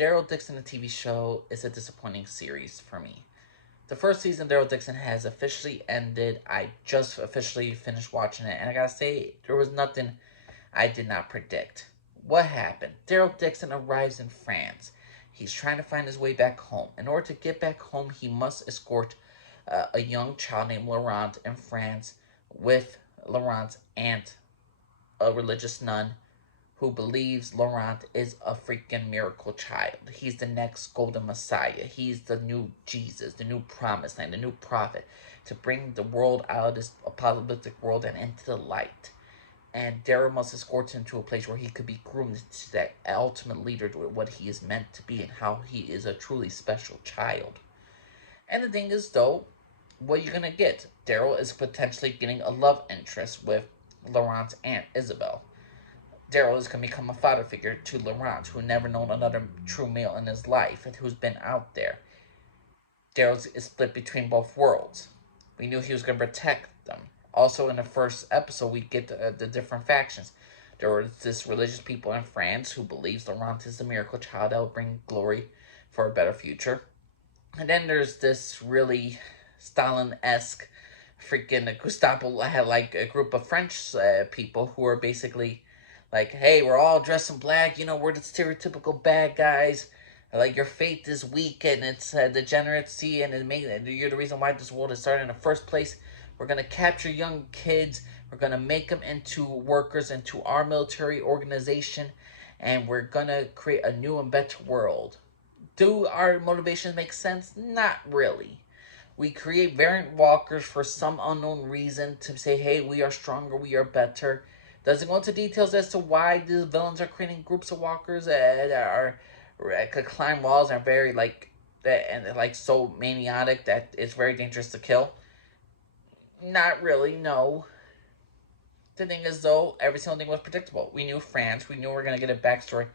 Daryl Dixon, the TV show, is a disappointing series for me. The first season, Daryl Dixon has officially ended. I just officially finished watching it, and I gotta say, there was nothing I did not predict. What happened? Daryl Dixon arrives in France. He's trying to find his way back home. In order to get back home, he must escort a young child named Laurent in France with Laurent's aunt, a religious nun, who believes Laurent is a freaking miracle child. He's the next golden messiah. He's the new Jesus, the new promised land, the new prophet to bring the world out of this apocalyptic world and into the light. And Daryl must escort him to a place where he could be groomed to that ultimate leader, to what he is meant to be and how he is a truly special child. And the thing is, though, what you're gonna get? Daryl is potentially getting a love interest with Laurent's aunt Isabel. Daryl is going to become a father figure to Laurent, who never known another true male in his life and who's been out there. Daryl is split between both worlds. We knew he was going to protect them. Also, in the first episode, we get the different factions. There was this religious people in France who believes Laurent is the miracle child that will bring glory for a better future. And then there's this really Stalin-esque freaking Gestapo had like a group of French people who are basically like, hey, we're all dressed in black, we're the stereotypical bad guys. Like, your faith is weak and it's degeneracy and you're the reason why this world is started in the first place. We're going to capture young kids. We're going to make them into workers into our military organization. And we're going to create a new and better world. Do our motivations make sense? Not really. We create variant walkers for some unknown reason to say, hey, we are stronger, we are better. Doesn't go into details as to why these villains are creating groups of walkers that could climb walls and are very so maniac that it's very dangerous to kill. Not really, no. The thing is, though, every single thing was predictable. We knew France. We knew we were gonna get a backstory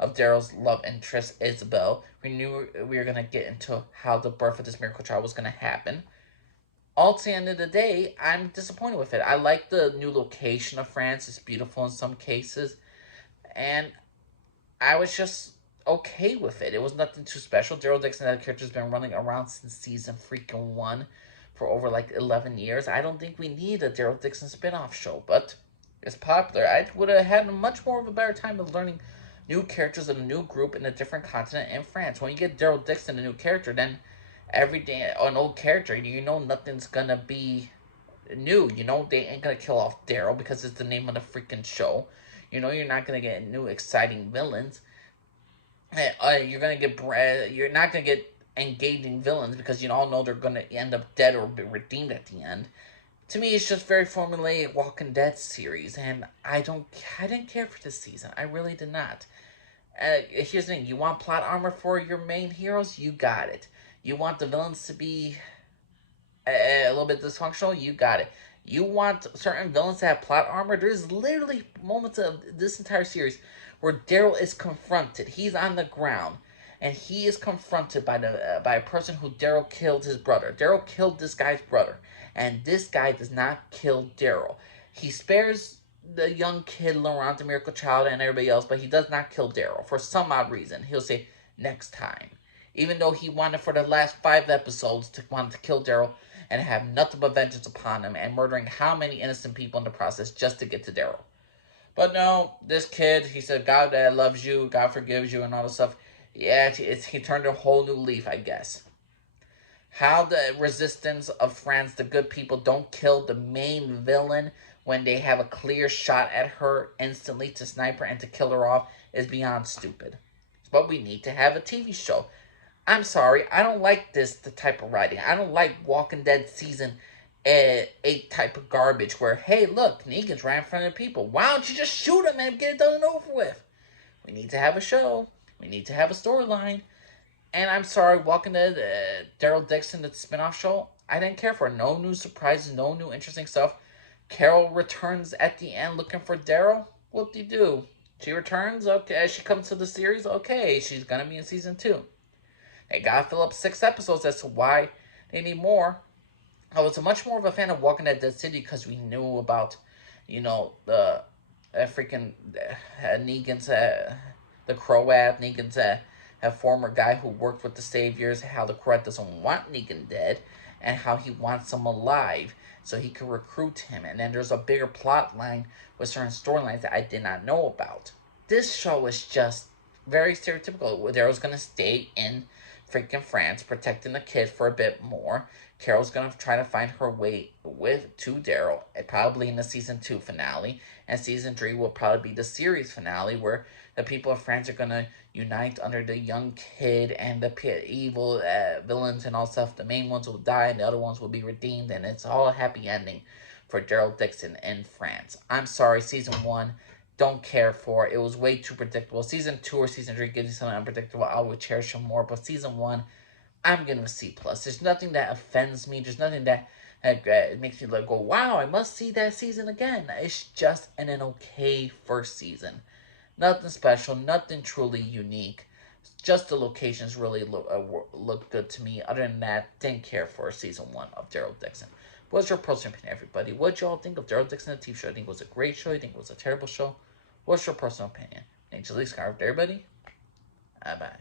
of Daryl's love interest Isabel. We knew we were gonna get into how the birth of this miracle child was gonna happen. All to the end of the day, I'm disappointed with it. I like the new location of France. It's beautiful in some cases. And I was just okay with it. It was nothing too special. Daryl Dixon, that character's been running around since season freaking 1 for over 11 years. I don't think we need a Daryl Dixon spin-off show, but it's popular. I would have had much more of a better time of learning new characters in a new group in a different continent in France. When you get Daryl Dixon, a new character, then every day an old character, nothing's gonna be new. They ain't gonna kill off Daryl because it's the name of the freaking show. You're not gonna get new exciting villains. You're not gonna get engaging villains because you all know they're gonna end up dead or be redeemed at the end. To me, it's just very formulaic Walking Dead series, and I didn't care for this season. I really did not. Here's the thing: you want plot armor for your main heroes, you got it. You want the villains to be a little bit dysfunctional, you got it. You want certain villains to have plot armor, there's literally moments of this entire series where Daryl is confronted. He's on the ground, and he is confronted by a person who Daryl killed his brother. Daryl killed this guy's brother, and this guy does not kill Daryl. He spares the young kid, Laurent, the miracle child, and everybody else, but he does not kill Daryl. For some odd reason, he'll say, next time. Even though he wanted for the last 5 episodes to kill Daryl and have nothing but vengeance upon him and murdering how many innocent people in the process just to get to Daryl. But no, this kid, he said, God loves you, God forgives you, and all this stuff. Yeah, he turned a whole new leaf, I guess. How the resistance of France, the good people, don't kill the main villain when they have a clear shot at her instantly to snipe her and to kill her off is beyond stupid. But we need to have a TV show. I'm sorry, I don't like the type of writing. I don't like Walking Dead season 8 type of garbage where, hey, look, Negan's right in front of people. Why don't you just shoot him and get it done and over with? We need to have a show. We need to have a storyline. And I'm sorry, Walking Dead, Daryl Dixon, the spinoff show, I didn't care for. No new surprises, no new interesting stuff. Carol returns at the end looking for Daryl. Whoop-de-doo. She returns, okay, she comes to the series, okay, she's gonna be in season 2. They gotta fill up 6 episodes as to why they need more. I was much more of a fan of Walking Dead City because we knew about, the freaking Negan's, the Croat, Negan's a former guy who worked with the Saviors, how the Corette doesn't want Negan dead, and how he wants him alive so he can recruit him. And then there's a bigger plot line with certain storylines that I did not know about. This show is just very stereotypical. Daryl's gonna stay in freaking France, protecting the kid for a bit more. Carol's gonna try to find her way to Daryl, probably in the season 2 finale, and season 3 will probably be the series finale where the people of France are gonna unite under the young kid and the evil villains and all stuff. The main ones will die, and the other ones will be redeemed, and it's all a happy ending for Daryl Dixon in France. I'm sorry, season 1 don't care for. It was way too predictable. Season 2 or season 3 gives you something unpredictable. I would cherish them more. But season 1, I'm giving a C plus. There's nothing that offends me. There's nothing that makes me like go, wow, I must see that season again. It's just an okay first season. Nothing special. Nothing truly unique. Just the locations really look good to me. Other than that, didn't care for season 1 of Daryl Dixon. What's your personal opinion, everybody? What y'all think of Daryl Dixon, the TV show? I think it was a great show. I think it was a terrible show. What's your personal opinion? Thanks, Lee Scarf, everybody. Bye bye.